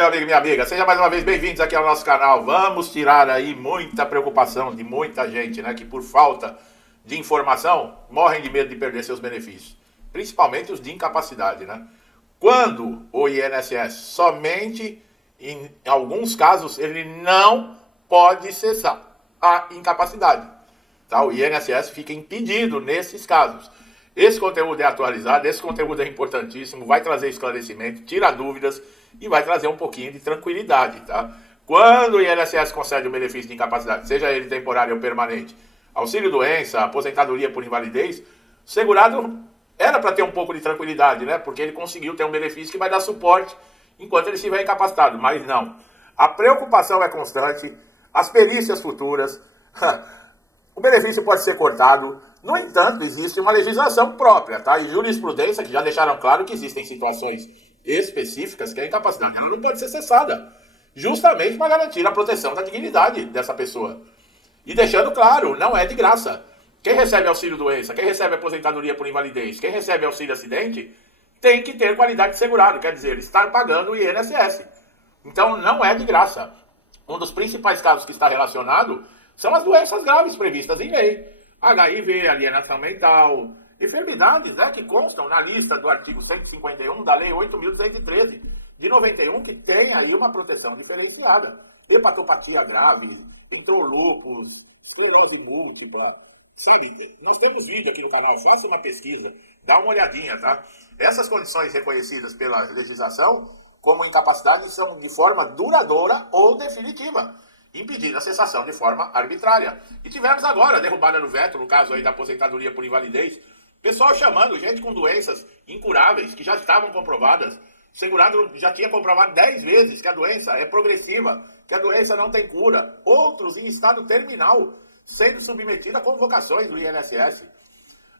meu amigo e minha amiga, seja mais uma vez bem-vindos aqui ao nosso canal. Vamos tirar aí muita preocupação de muita gente, né, que por falta de informação morrem de medo de perder seus benefícios, principalmente os de incapacidade, né? Quando o INSS, somente em alguns casos, ele não pode cessar a incapacidade, tá? O INSS fica impedido nesses casos. Esse conteúdo é atualizado, esse conteúdo é importantíssimo, vai trazer esclarecimento, tira dúvidas e vai trazer um pouquinho de tranquilidade, tá? Quando o INSS concede o benefício de incapacidade, seja ele temporário ou permanente, auxílio-doença, aposentadoria por invalidez, o segurado era para ter um pouco de tranquilidade, né? Porque ele conseguiu ter um benefício que vai dar suporte enquanto ele estiver incapacitado, mas não. A preocupação é constante, as perícias futuras, o benefício pode ser cortado. No entanto, existe uma legislação própria, tá? E jurisprudência que já deixaram claro que existem situações específicas que a incapacidade ela não pode ser cessada, justamente para garantir a proteção da dignidade dessa pessoa. E deixando claro, não é de graça. Quem recebe auxílio-doença, quem recebe aposentadoria por invalidez, quem recebe auxílio-acidente, tem que ter qualidade de segurado, quer dizer, estar pagando o INSS. Então, não é de graça. Um dos principais casos que está relacionado são as doenças graves previstas em lei. HIV, alienação mental, enfermidades, né, que constam na lista do artigo 151 da Lei 8.213 de 91, que tem aí uma proteção diferenciada. Hepatopatia grave, entrou lúpus, esclerose múltipla, sabe? Nós temos vídeo aqui no canal, faça uma pesquisa, dá uma olhadinha, tá? Essas condições reconhecidas pela legislação como incapacidade são de forma duradoura ou definitiva, impedindo a cessação de forma arbitrária. E tivemos agora a derrubada do veto, no caso aí da aposentadoria por invalidez, pessoal chamando gente com doenças incuráveis, que já estavam comprovadas. O segurado já tinha comprovado 10 vezes que a doença é progressiva, que a doença não tem cura. Outros em estado terminal, sendo submetidos a convocações do INSS.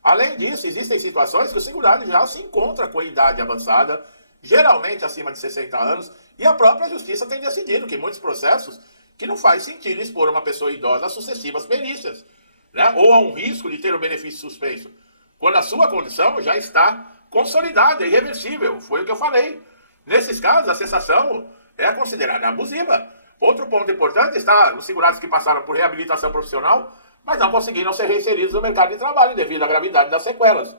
Além disso, existem situações que o segurado já se encontra com idade avançada, geralmente acima de 60 anos, e a própria justiça tem decidido que muitos processos que não faz sentido expor uma pessoa idosa a sucessivas perícias, né? Ou a um risco de ter o benefício suspenso, quando a sua condição já está consolidada, irreversível. Foi o que eu falei. Nesses casos, a cessação é considerada abusiva. Outro ponto importante está os segurados que passaram por reabilitação profissional, mas não conseguiram ser reinseridos no mercado de trabalho devido à gravidade das sequelas.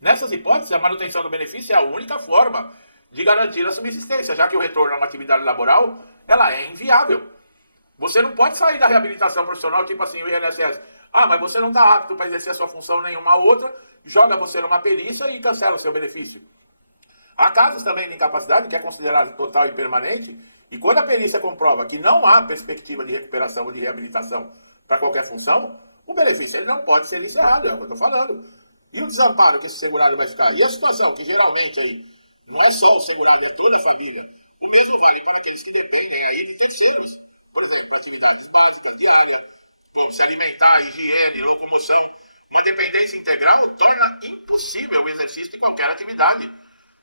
Nessas hipóteses, a manutenção do benefício é a única forma de garantir a subsistência, já que o retorno a uma atividade laboral ela é inviável. Você não pode sair da reabilitação profissional, tipo assim, o INSS. Ah, mas você não está apto para exercer a sua função nenhuma outra, joga você numa perícia e cancela o seu benefício. Há casos também de incapacidade, que é considerado total e permanente, e quando a perícia comprova que não há perspectiva de recuperação ou de reabilitação para qualquer função, o benefício ele não pode ser encerrado, é o que eu estou falando. E o desamparo que esse segurado vai ficar? E a situação que geralmente aí não é só o segurado, é toda a família. O mesmo vale para aqueles que dependem aí de terceiros. Por exemplo, para atividades básicas, diárias, bom, se alimentar, higiene, locomoção. Uma dependência integral torna impossível o exercício de qualquer atividade,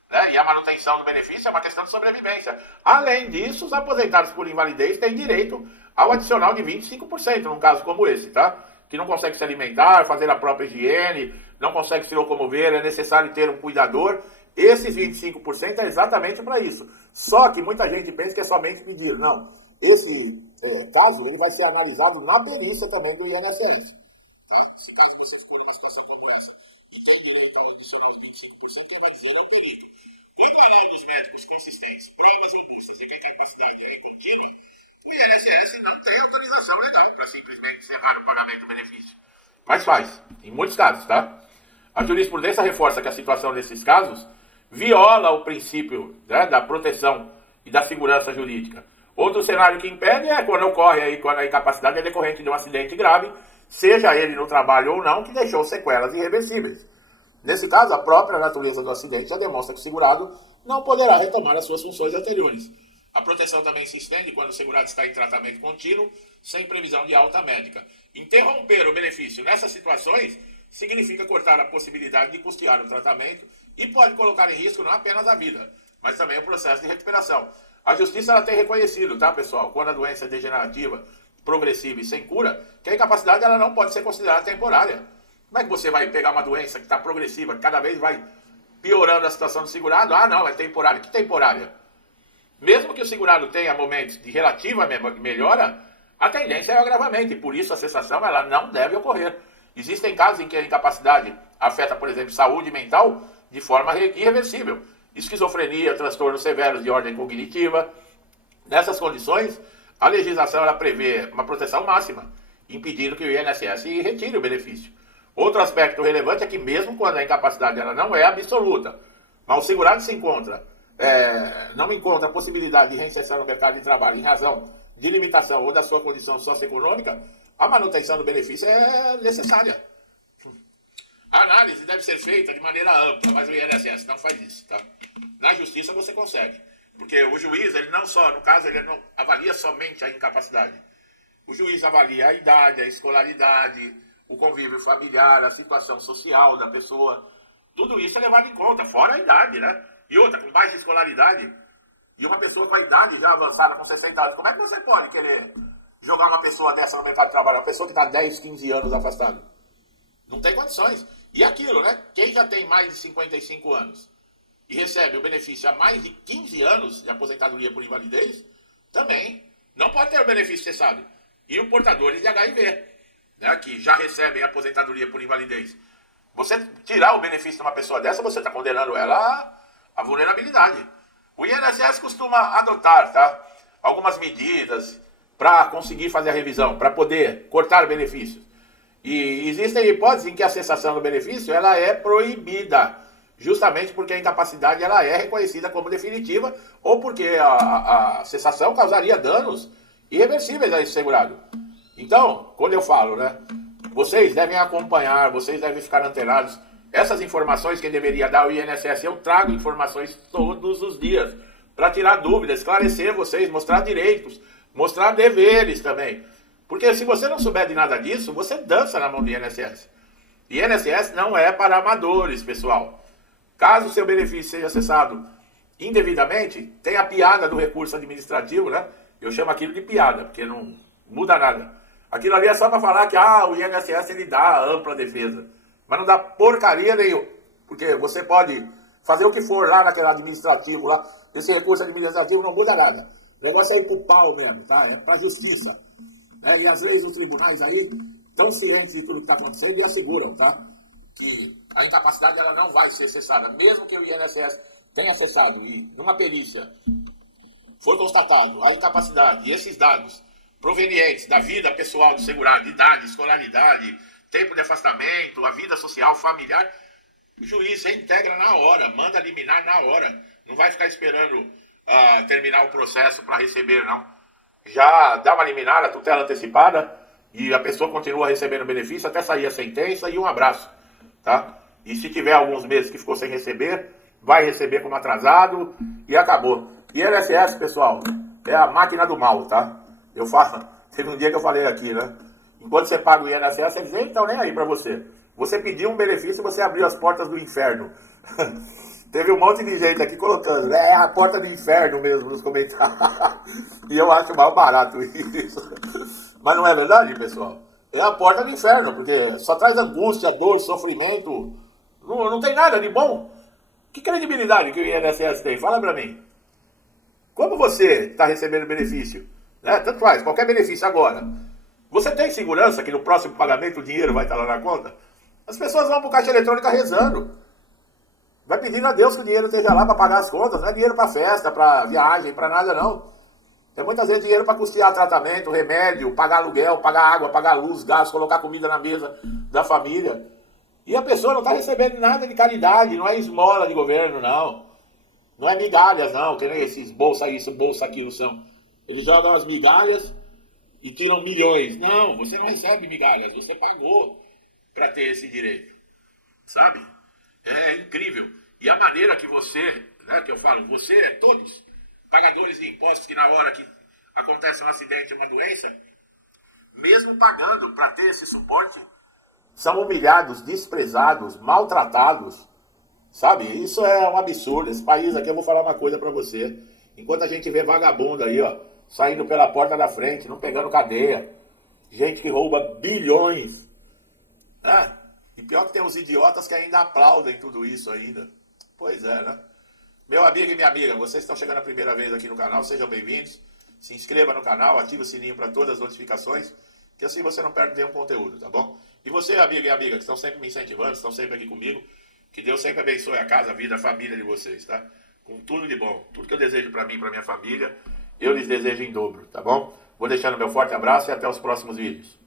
né? E a manutenção do benefício é uma questão de sobrevivência. Além disso, os aposentados por invalidez têm direito ao adicional de 25%, num caso como esse, tá? Que não consegue se alimentar, fazer a própria higiene, não consegue se locomover, é necessário ter um cuidador. Esses 25% é exatamente para isso. Só que muita gente pensa que é somente pedir. Não. Esse caso ele vai ser analisado na perícia também do INSS. Tá? Se caso você ficou numa situação como essa e tem direito ao adicional os 25%, quem vai dizer é o perito. Quando há laudos médicos consistentes, provas robustas de que a incapacidade é contínua, o INSS não tem autorização legal para simplesmente encerrar o pagamento do benefício. Mas faz, em muitos casos, tá? A jurisprudência reforça que a situação desses casos viola o princípio, né, da proteção e da segurança jurídica. Outro cenário que impede é quando ocorre aí, quando a incapacidade é decorrente de um acidente grave, seja ele no trabalho ou não, que deixou sequelas irreversíveis. Nesse caso, a própria natureza do acidente já demonstra que o segurado não poderá retomar as suas funções anteriores. A proteção também se estende quando o segurado está em tratamento contínuo, sem previsão de alta médica. Interromper o benefício nessas situações significa cortar a possibilidade de custear o tratamento e pode colocar em risco não apenas a vida, mas também o processo de recuperação. A justiça ela tem reconhecido, tá, pessoal, quando a doença é degenerativa, progressiva e sem cura, que a incapacidade ela não pode ser considerada temporária. Como é que você vai pegar uma doença que está progressiva, que cada vez vai piorando a situação do segurado? Ah, não, é temporária. Que temporária? Mesmo que o segurado tenha momentos de relativa melhora, a tendência é o agravamento, e por isso a cessação ela não deve ocorrer. Existem casos em que a incapacidade afeta, por exemplo, saúde mental de forma irreversível. Esquizofrenia, transtornos severos de ordem cognitiva. Nessas condições, a legislação ela prevê uma proteção máxima, impedindo que o INSS retire o benefício. Outro aspecto relevante é que mesmo quando a incapacidade ela não é absoluta, mas o segurado não encontra a possibilidade de reinserção no mercado de trabalho em razão de limitação ou da sua condição socioeconômica, a manutenção do benefício é necessária. A análise deve ser feita de maneira ampla, mas o INSS não faz isso, tá? Na justiça você consegue, porque o juiz, ele não só, no caso, ele não avalia somente a incapacidade. O juiz avalia a idade, a escolaridade, o convívio familiar, a situação social da pessoa. Tudo isso é levado em conta, fora a idade, né? E outra, com baixa escolaridade, e uma pessoa com a idade já avançada, com 60 anos, como é que você pode querer jogar uma pessoa dessa no mercado de trabalho? Uma pessoa que está 10, 15 anos afastada. Não tem condições. E aquilo, né? Quem já tem mais de 55 anos e recebe o benefício há mais de 15 anos de aposentadoria por invalidez, também não pode ter o benefício cessado. E os portadores de HIV, né, que já recebem aposentadoria por invalidez. Você tirar o benefício de uma pessoa dessa, você está condenando ela à vulnerabilidade. O INSS costuma adotar, tá, algumas medidas para conseguir fazer a revisão, para poder cortar benefícios. E existem hipóteses em que a cessação do benefício ela é proibida, justamente porque a incapacidade ela é reconhecida como definitiva ou porque a cessação causaria danos irreversíveis a esse segurado. Então, quando eu falo, né, vocês devem acompanhar, vocês devem ficar antenados. Essas informações que deveria dar o INSS, eu trago informações todos os dias para tirar dúvidas, esclarecer vocês, mostrar direitos, mostrar deveres também. Porque se você não souber de nada disso, você dança na mão do INSS. INSS não é para amadores, pessoal. Caso o seu benefício seja cessado indevidamente, tem a piada do recurso administrativo, né? Eu chamo aquilo de piada, porque não muda nada. Aquilo ali é só para falar que o INSS ele dá ampla defesa. Mas não dá porcaria nenhuma. Porque você pode fazer o que for lá naquele administrativo, lá, esse recurso administrativo não muda nada. O negócio é ir pro pau mesmo, tá? É pra justiça. E as leis dos tribunais aí estão cientes de tudo que está acontecendo e asseguram, tá? Que a incapacidade ela não vai ser cessada. Mesmo que o INSS tenha cessado e numa perícia for constatado a incapacidade e esses dados provenientes da vida pessoal do segurado, idade, escolaridade, tempo de afastamento, a vida social, familiar, o juiz reintegra na hora, manda liminar na hora. Não vai ficar esperando terminar o processo para receber, não. Já dá uma liminar, a tutela antecipada, e a pessoa continua recebendo benefício até sair a sentença e um abraço, tá? E se tiver alguns meses que ficou sem receber, vai receber como atrasado e acabou. E INSS, pessoal, é a máquina do mal, tá? Eu falo, teve um dia que eu falei aqui, né? Enquanto você paga o INSS, eles nem estão nem aí pra você. Você pediu um benefício e você abriu as portas do inferno. Teve um monte de gente aqui colocando, a porta do inferno mesmo nos comentários. E eu acho mal barato isso. Mas não é verdade, pessoal? É a porta do inferno, porque só traz angústia, dor, sofrimento. Não tem nada de bom. Que credibilidade que o INSS tem? Fala pra mim. Como você está recebendo benefício? Né? Tanto faz, qualquer benefício agora. Você tem segurança que no próximo pagamento o dinheiro vai estar lá na conta? As pessoas vão pro caixa eletrônica rezando. Vai pedindo a Deus que o dinheiro esteja lá para pagar as contas. Não é dinheiro para festa, para viagem, para nada não. É muitas vezes dinheiro para custear tratamento, remédio, pagar aluguel, pagar água, pagar luz, gás, colocar comida na mesa da família. E a pessoa não está recebendo nada de caridade, não é esmola de governo, não. Não é migalhas, não, que nem esses bolsa isso, bolsa aquilo são. Eles jogam as migalhas e tiram milhões. Não, você não recebe migalhas, você pagou para ter esse direito. Sabe? É incrível. E a maneira que você, né, que eu falo, você é todos pagadores de impostos que na hora que acontece um acidente, uma doença, mesmo pagando para ter esse suporte, são humilhados, desprezados, maltratados. Sabe? Isso é um absurdo. Esse país aqui, eu vou falar uma coisa para você. Enquanto a gente vê vagabundo aí, ó, saindo pela porta da frente, não pegando cadeia, gente que rouba bilhões, né? E pior que tem os idiotas que ainda aplaudem tudo isso ainda. Pois é, né? Meu amigo e minha amiga, vocês estão chegando a primeira vez aqui no canal, sejam bem-vindos. Se inscreva no canal, ative o sininho para todas as notificações, que assim você não perde nenhum conteúdo, tá bom? E você, amiga e amiga, que estão sempre me incentivando, estão sempre aqui comigo, que Deus sempre abençoe a casa, a vida, a família de vocês, tá? Com tudo de bom. Tudo que eu desejo para mim e para minha família, eu lhes desejo em dobro, tá bom? Vou deixando meu forte abraço e até os próximos vídeos.